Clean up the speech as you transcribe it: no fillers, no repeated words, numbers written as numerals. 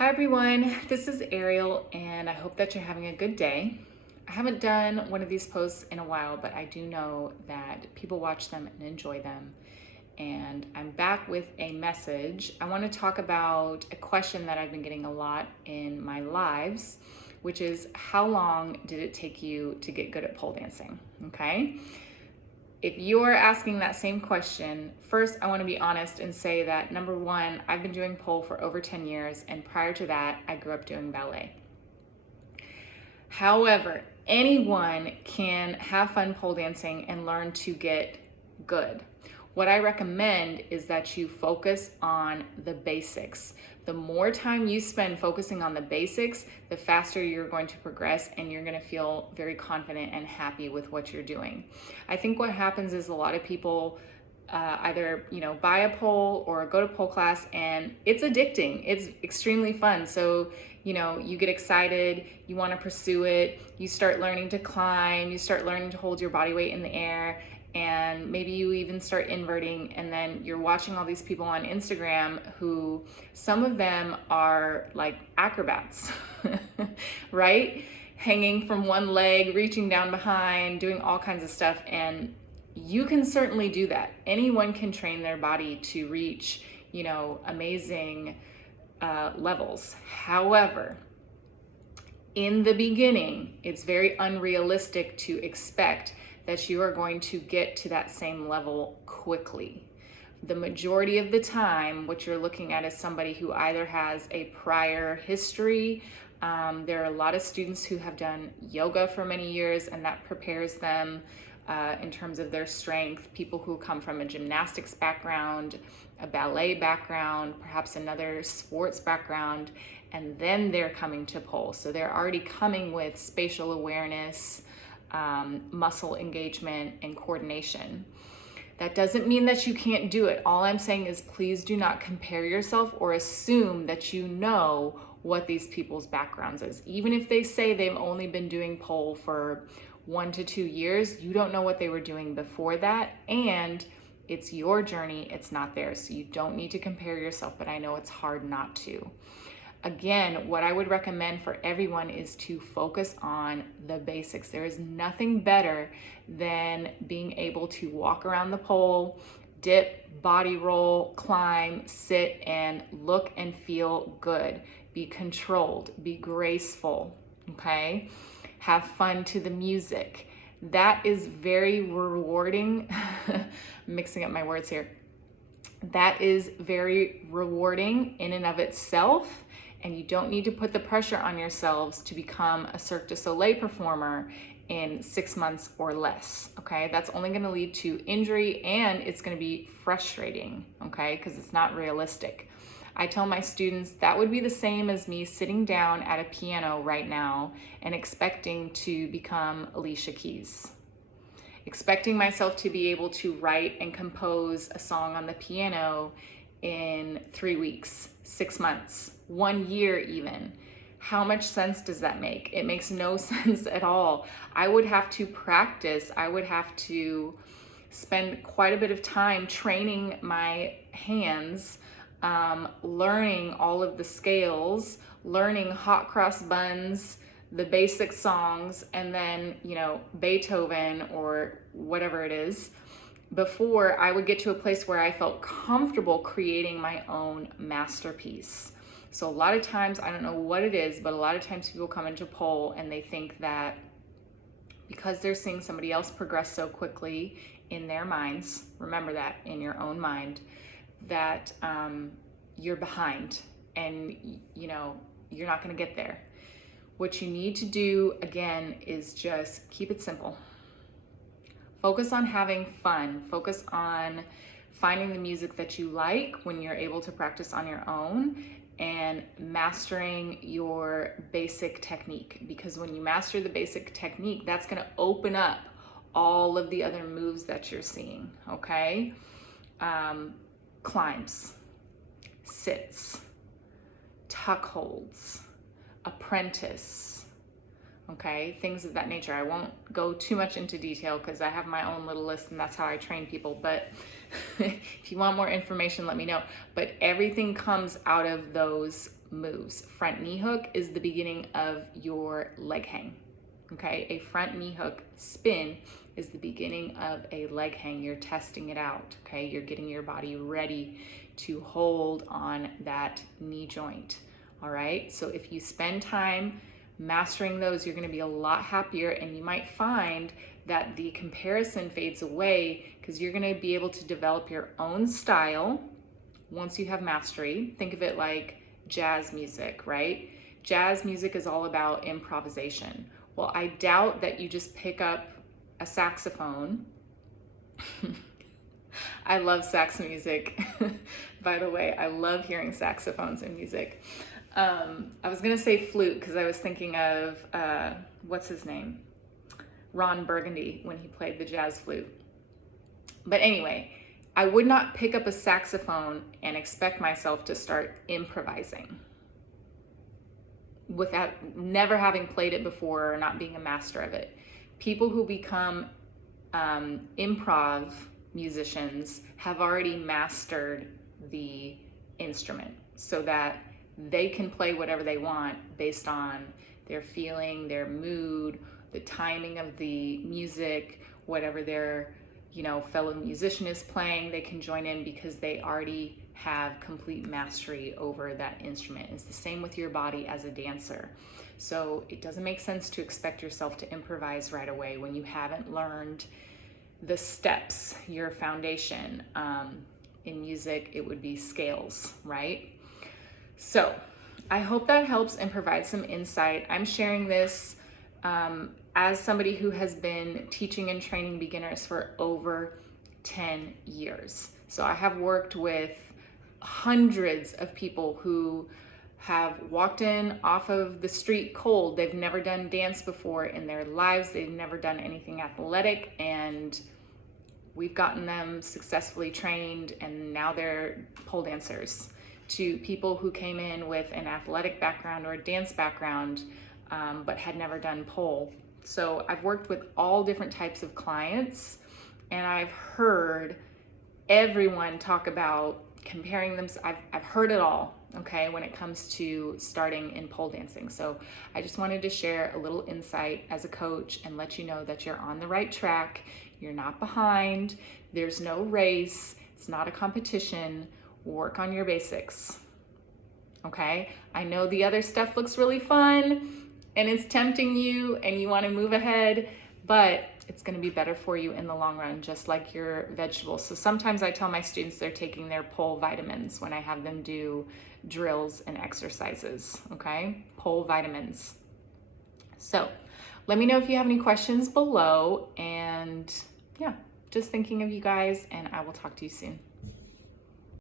Hi everyone, this is Ariel and I hope that you're having a good day. I haven't done one of these posts in a while, but I do know that people watch them and enjoy them. And I'm back with a message. I want to talk about a question that I've been getting a lot in my lives, which is how long did it take you to get good at pole dancing? Okay. If you're asking that same question, first I want to be honest and say that number one, I've been doing pole for over 10 years, and prior to that, I grew up doing ballet. However, anyone can have fun pole dancing and learn to get good. What I recommend is that you focus on the basics. The more time you spend focusing on the basics, the faster you're going to progress and you're going to feel very confident and happy with what you're doing. I think what happens is a lot of people either buy a pole or go to pole class, and it's addicting. It's extremely fun. So you get excited, you want to pursue it, you start learning to climb, you start learning to hold your body weight in the air, and maybe you even start inverting, and then you're watching all these people on Instagram who some of them are like acrobats, right? Hanging from one leg, reaching down behind, doing all kinds of stuff. And you can certainly do that. Anyone can train their body to reach, amazing levels. However, in the beginning, it's very unrealistic to expect that you are going to get to that same level quickly. The majority of the time, what you're looking at is somebody who either has a prior history. There are a lot of students who have done yoga for many years, and that prepares them in terms of their strength. People who come from a gymnastics background, a ballet background, perhaps another sports background, and then they're coming to pole. So they're already coming with spatial awareness, muscle engagement, and coordination. That doesn't mean that you can't do it. All I'm saying is please do not compare yourself or assume that you know what these people's backgrounds is. Even if they say they've only been doing pole for 1 to 2 years, you don't know what they were doing before that, and it's your journey, it's not theirs. So you don't need to compare yourself, but I know it's hard not to. Again, what I would recommend for everyone is to focus on the basics. There is nothing better than being able to walk around the pole, dip, body roll, climb, sit, and look and feel good. Be controlled, be graceful, okay? Have fun to the music. That is very rewarding. Mixing up my words here. That is very rewarding in and of itself. And you don't need to put the pressure on yourselves to become a Cirque du Soleil performer in 6 months or less, okay? That's only gonna lead to injury, and it's gonna be frustrating, okay? Because it's not realistic. I tell my students that would be the same as me sitting down at a piano right now and expecting to become Alicia Keys. Expecting myself to be able to write and compose a song on the piano in 3 weeks, 6 months, 1 year even. How much sense does that make? It makes no sense at all. I would have to practice. I would have to spend quite a bit of time training my hands, learning all of the scales, learning hot cross buns, the basic songs, and then, Beethoven or whatever it is, before I would get to a place where I felt comfortable creating my own masterpiece. So a lot of times, I don't know what it is, but a lot of times people come into pole and they think that because they're seeing somebody else progress so quickly in their minds, remember that in your own mind, that you're behind and you're not going to get there. What you need to do, again, is just keep it simple. Focus on having fun. Focus on finding the music that you like when you're able to practice on your own, and mastering your basic technique. Because when you master the basic technique, that's going to open up all of the other moves that you're seeing, okay? Climbs, sits, tuck holds, apprentice, okay? Things of that nature. I won't go too much into detail because I have my own little list and that's how I train people, but if you want more information, let me know. But everything comes out of those moves. Front knee hook is the beginning of your leg hang. Okay, a front knee hook spin is the beginning of a leg hang. You're testing it out, okay? You're getting your body ready to hold on that knee joint, all right? So if you spend time mastering those, you're gonna be a lot happier, and you might find that the comparison fades away because you're gonna be able to develop your own style once you have mastery. Think of it like jazz music, right? Jazz music is all about improvisation. Well, I doubt that you just pick up a saxophone. I love sax music. By the way, I love hearing saxophones in music. I was gonna say flute because I was thinking of, what's his name? Ron Burgundy when he played the jazz flute. But anyway, I would not pick up a saxophone and expect myself to start improvising without never having played it before or not being a master of it. People who become improv musicians have already mastered the instrument so that they can play whatever they want based on their feeling, their mood, the timing of the music, whatever their fellow musician is playing, they can join in because they already have complete mastery over that instrument. It's the same with your body as a dancer. So it doesn't make sense to expect yourself to improvise right away when you haven't learned the steps, your foundation. In music, it would be scales, right? So I hope that helps and provides some insight. I'm sharing this as somebody who has been teaching and training beginners for over 10 years. So I have worked with hundreds of people who have walked in off of the street cold. They've never done dance before in their lives. They've never done anything athletic, and we've gotten them successfully trained, and now they're pole dancers. To people who came in with an athletic background or a dance background, but had never done pole. So I've worked with all different types of clients, and I've heard everyone talk about comparing them. I've heard it all, okay, when it comes to starting in pole dancing. So I just wanted to share a little insight as a coach and let you know that you're on the right track. You're not behind. There's no race. It's not a competition. Work on your basics, okay? I know the other stuff looks really fun and it's tempting you and you want to move ahead, but it's going to be better for you in the long run, just like your vegetables. So sometimes I tell my students they're taking their pole vitamins when I have them do drills and exercises, okay? Pole vitamins. So let me know if you have any questions below, and yeah, just thinking of you guys, and I will talk to you soon.